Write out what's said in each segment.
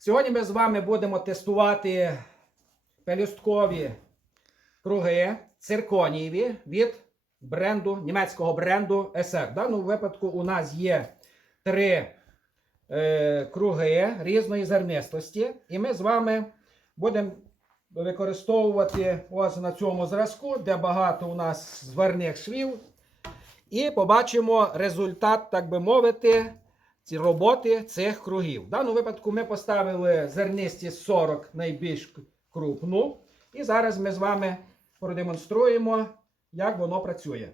Сьогодні ми з вами будемо тестувати пелюсткові круги цирконієві від бренду, німецького бренду SR. В даному випадку у нас є три е, круги різної зернистості, і ми з вами будемо використовувати ось на цьому зразку, де багато у нас зверних швів. І побачимо результат, так би мовити, ці роботи цих кругів. В даному випадку ми поставили зернисті 40 найбільш крупну. І зараз ми з вами продемонструємо, як воно працює.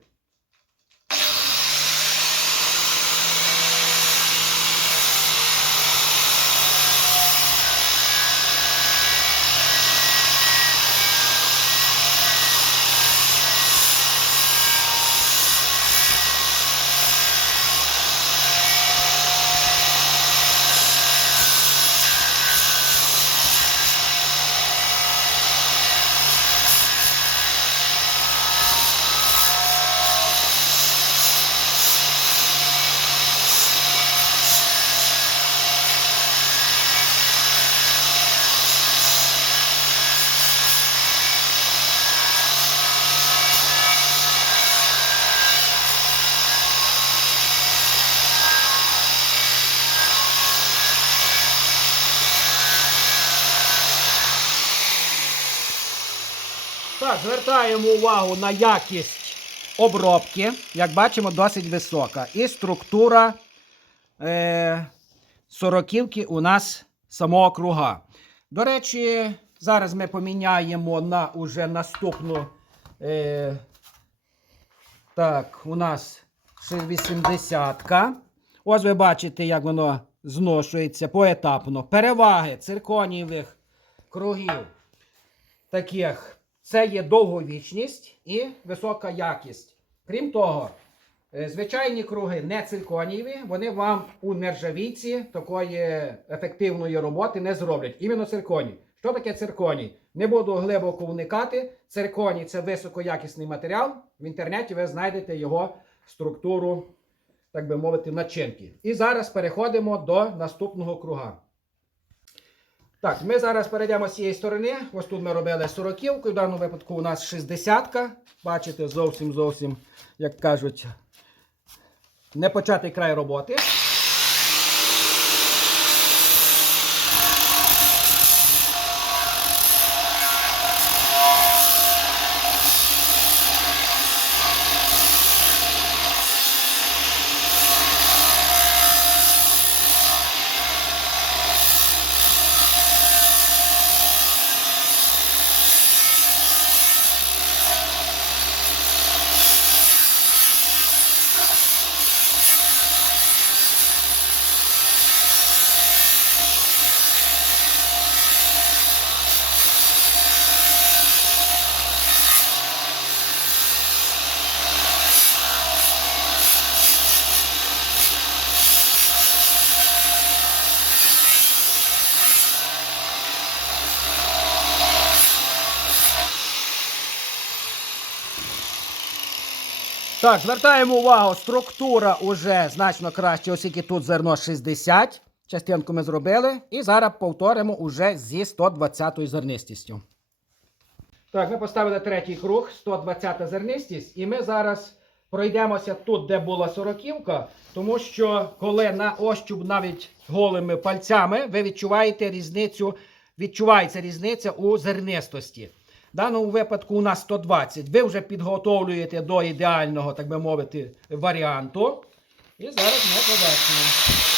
Звертаємо увагу на якість обробки. Як бачимо, досить висока. І структура е, сороківки у нас самого круга. До речі, зараз ми поміняємо на уже наступну. Е, так, у нас 80-ка. Ось ви бачите, як воно зношується поетапно. Переваги цирконієвих кругів таких це є довговічність і висока якість. Крім того, е, звичайні круги не цирконієві, вони вам у нержавійці такої ефективної роботи не зроблять. Іменно цирконій. Що таке цирконій? Не буду глибоко уникати. Цирконій це високоякісний матеріал. В інтернеті ви знайдете його структуру, так би мовити, начинки. І зараз переходимо до наступного круга. Так, ми зараз перейдемо з цієї сторони. Ось тут ми робили 40 в даному випадку у нас 60-ка. Бачите, зовсім зовсім, як кажуть, не початий край роботи. Так, звертаємо увагу, структура уже значно краще, оскільки тут зерно 60. Частинку ми зробили. І зараз повторимо уже зі 120 зернистістю. Так, ми поставили третій круг, 120 зернистість. І ми зараз пройдемося тут, де була сороківка, тому що коли на ощуп навіть голими пальцями, ви відчуваєте різницю, відчувається різниця у зернистості. В даному випадку у нас 120. Ви вже підготовлюєте до ідеального, так би мовити, варіанту. І зараз ми поверхнемо.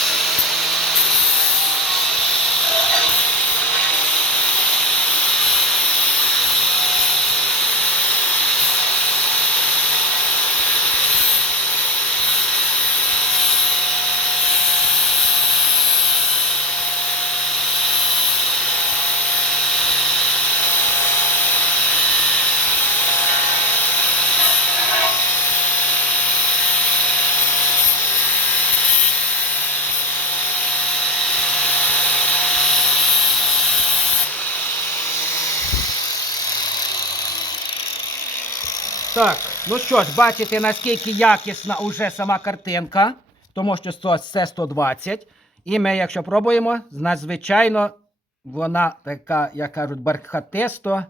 Так, ну що ж, бачите, наскільки якісна уже сама картинка, тому що це 120. І ми, якщо пробуємо, надзвичайно вона така, як кажуть, бархатисто,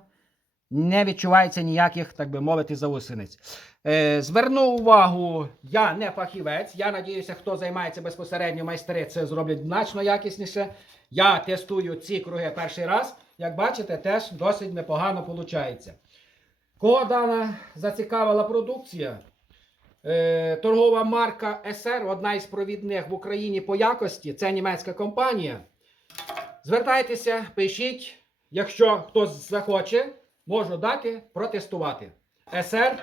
не відчувається ніяких, так би мовити, заусениць. Е, зверну увагу, я не фахівець. Я надіюся, хто займається безпосередньо майстри, це зроблять значно якісніше. Я тестую ці круги перший раз. Як бачите, теж досить непогано виходить. Кого дана зацікавила продукція? Е, торгова марка СР, одна із провідних в Україні по якості. Це німецька компанія. Звертайтеся, пишіть. Якщо хтось захоче, можу дати протестувати. SR